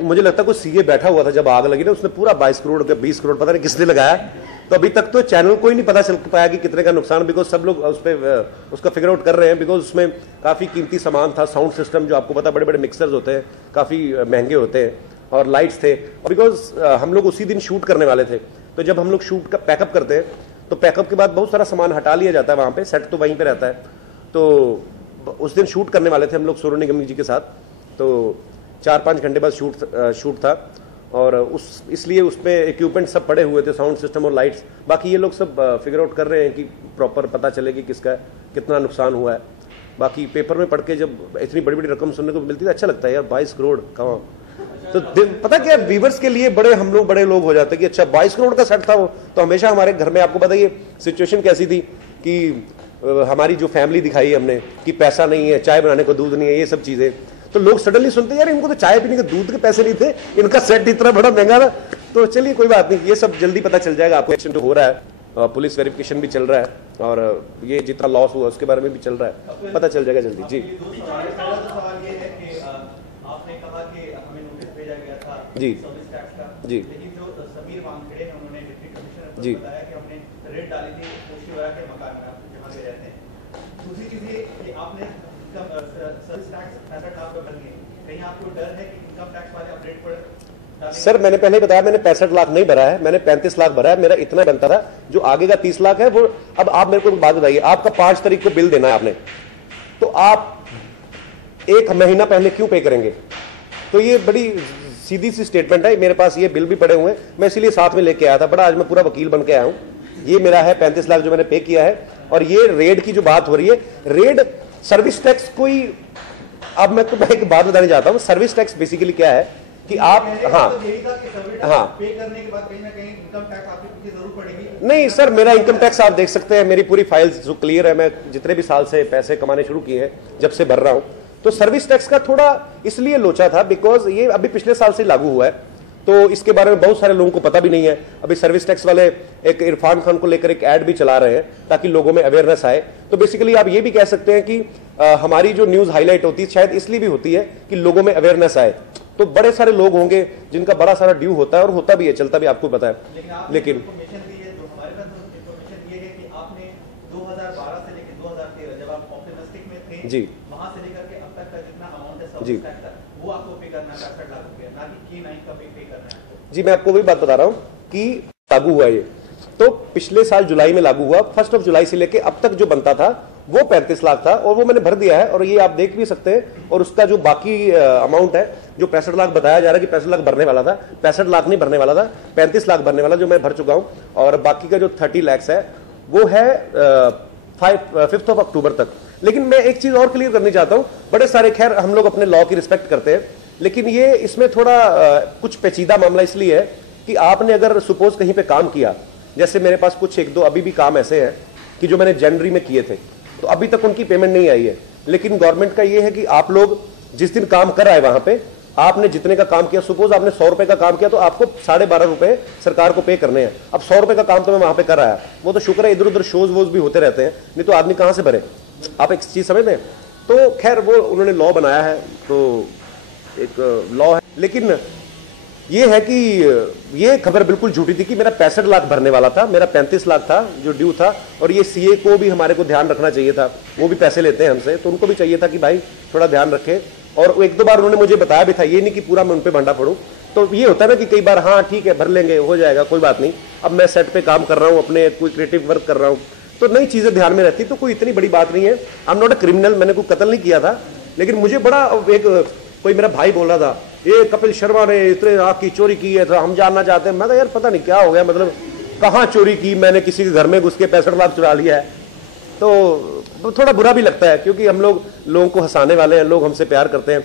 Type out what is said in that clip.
मुझे लगता है कोई सीए बैठा हुआ था जब आग लगी ना, उसने पूरा 22 करोड़ का 20 करोड़ पता नहीं किसने लगाया। तो अभी तक तो चैनल को ही नहीं पता चल पाया कि कितने का नुकसान, बिकॉज सब लोग उस पर उसका फिगर आउट कर रहे हैं, बिकॉज उसमें काफ़ी कीमती सामान था। साउंड सिस्टम जो आपको पता, बड़े बड़े मिक्सर्स होते हैं, काफ़ी महंगे होते हैं, और लाइट्स थे। बिकॉज हम लोग उसी दिन शूट करने वाले थे, तो जब हम लोग शूट का पैकअप करते हैं तो पैकअप के बाद बहुत सारा सामान हटा लिया जाता है वहाँ पे, सेट तो वहीं पे रहता है। तो उस दिन शूट करने वाले थे हम लोग सोनू निगम जी के साथ, तो 4-5 घंटे बाद शूट था, और इसलिए उसमें इक्विपमेंट सब पड़े हुए थे, साउंड सिस्टम और लाइट्स। बाकी ये लोग सब फिगर आउट कर रहे हैं कि प्रॉपर पता चले कि किसका कितना नुकसान हुआ है। बाकी पेपर में पढ़ के जब इतनी बड़ी बड़ी रकम सुनने को मिलती है अच्छा लगता है यार, 22 करोड़ कहाँ। तो पता क्या, व्यूवर्स के लिए हम लोग बड़े लोग हो जाते हैं कि अच्छा 22 करोड़ का सेट था वो। तो हमेशा हमारे घर में, आपको बताइए सिचुएशन कैसी थी कि हमारी जो फैमिली दिखाई हमने कि पैसा नहीं है, चाय बनाने को दूध नहीं है, ये सब चीजें। तो लोग सडनली सुनते यार इनको तो चाय पीने के दूध के पैसे नहीं थे, इनका सेट इतना बड़ा महंगा था। तो चलिए कोई बात नहीं, ये सब जल्दी पता चल जाएगा आपको। एक्शन तो हो रहा है, पुलिस वेरिफिकेशन भी चल रहा है, और ये जितना लॉस हुआ उसके बारे में भी चल रहा है, पता चल जाएगा जल्दी। जी जी जी लेकिन जो समीर वानखेड़े हैं उन्होंने डिप्टी कमिश्नर को जी बताया कि हमने रेड डाली थी पोस्टीवाला के मकान में, जहाँ पे रहते हैं। दूसरी चीज ये कि आपने सर्विस टैक्स 65 लाख रुपए भर लिए, कहीं आपको डर है कि इनकम टैक्स वाले अपडेट पर? सर मैंने पहले ही बताया, मैंने 65 लाख नहीं भरा है, मैंने 35 लाख भरा है। मेरा इतना बनता था, जो आगे का 30 लाख है वो। अब आप मेरे को बात बताइए, आपका 5 तारीख को बिल देना है आपने, तो आप 1 महीना पहले क्यों पे करेंगे? तो ये बड़ी सीधी सी स्टेटमेंट है। मेरे पास ये बिल भी पड़े हुए हैं, मैं इसीलिए साथ में लेके आया था। बड़ा आज मैं पूरा वकील बन के आया हूं। ये मेरा है 35 लाख जो मैंने पे किया है। और ये रेड की जो बात हो रही है, रेड सर्विस टैक्स कोई, अब मैं तो एक बात बताने चाहता हूं। सर्विस टैक्स बेसिकली क्या है कि आप, हाँ पे करने के बाद कहीं ना कहीं इनकम टैक्स आपकी जरूर पड़ेगी। नहीं सर, मेरा इनकम टैक्स आप देख सकते हैं, मेरी पूरी फाइल्स जो क्लियर है। मैं जितने भी साल से पैसे कमाने शुरू किए हैं, जब से भर रहा हूं। तो सर्विस टैक्स का थोड़ा इसलिए लोचा था बिकॉज ये अभी पिछले साल से लागू हुआ है, तो इसके बारे में बहुत सारे लोगों को पता भी नहीं है। अभी सर्विस टैक्स वाले एक इरफान खान को लेकर एक ऐड भी चला रहे हैं ताकि लोगों में अवेयरनेस आए। तो बेसिकली आप ये भी कह सकते हैं कि हमारी जो न्यूज हाईलाइट होती है शायद इसलिए भी होती है कि लोगों में अवेयरनेस आए। तो बड़े सारे लोग होंगे जिनका बड़ा सारा ड्यू होता है, और होता भी है, चलता भी, आपको पता है। लेकिन जी वहां से लेकर के अब तक का जितना अमाउंट है जी सर्विस टैक्स का, वो आपको पे करना है 65 लाख रुपया, ना कि K9 का पे करना है। जी मैं आपको वही बात बता रहा हूं कि लागू हुआ ये, तो पिछले साल जुलाई में लागू हुआ। 1 जुलाई से लेके अब तक जो बनता था वो 35 लाख था, और वो मैंने भर दिया है। और ये आप देख भी सकते हैं। और उसका जो बाकी अमाउंट है, जो 65 लाख बताया जा रहा है कि 65 लाख भरने वाला था, 65 लाख नहीं भरने वाला था, 35 लाख भरने वाला, जो मैं भर चुका हूं। और बाकी का जो 30 लाख है वो है 5 अक्टूबर तक। लेकिन मैं एक चीज और क्लियर करनी चाहता हूं। बड़े सारे, खैर हम लोग अपने लॉ की रिस्पेक्ट करते हैं, लेकिन ये इसमें थोड़ा कुछ पेचीदा मामला इसलिए है कि आपने अगर सपोज कहीं पे काम किया, जैसे मेरे पास कुछ 1-2 अभी भी काम ऐसे हैं कि जो मैंने जनवरी में किए थे, तो अभी तक उनकी पेमेंट नहीं आई है। लेकिन गवर्नमेंट का ये है कि आप लोग जिस दिन काम कर रहा है वहां पे, आपने जितने का काम किया, सपोज आपने 100 रुपए का काम किया, तो आपको 12.5 रुपए सरकार को पे करने हैं। अब 100 रुपए का काम तो मैं वहां पे कर रहा है, वो तो शुक्र है, इधर उधर शोज वोज भी होते रहते हैं, नहीं तो आदमी कहां से भरे। आप एक चीज समझ लें। तो खैर वो उन्होंने लॉ बनाया है, तो एक लॉ है। लेकिन ये है कि ये खबर बिल्कुल झूठी थी कि मेरा 65 लाख भरने वाला था, मेरा 35 लाख था जो ड्यू था। और ये सीए को भी हमारे को ध्यान रखना चाहिए था, वो भी पैसे लेते हैं हमसे, तो उनको भी चाहिए था कि भाई थोड़ा ध्यान रखे। और 1-2 बार उन्होंने मुझे बताया भी था, ये नहीं कि पूरा मैं उन पर भंडा पड़ूं। तो ये होता है ना कि कई बार हाँ ठीक है भर लेंगे, हो जाएगा, कोई बात नहीं। अब मैं सेट पे काम कर रहा हूँ, अपने कोई क्रिएटिव वर्क कर रहा हूँ, तो नई चीजें ध्यान में रहती, तो कोई इतनी बड़ी बात नहीं है। I am not a criminal, मैंने कोई कत्ल नहीं किया था। लेकिन मुझे बड़ा एक कोई मेरा भाई बोल रहा था, ये कपिल शर्मा ने इतने आग की चोरी की है, तो हम जानना चाहते हैं। मैं कहा यार पता नहीं क्या हो गया, मतलब कहाँ चोरी की, मैंने किसी के घर में घुस के 65 लाख चुरा लिया है। तो थोड़ा बुरा भी लगता है, क्योंकि हम लोग लोगों को हंसाने वाले हैं, लोग हमसे प्यार करते हैं।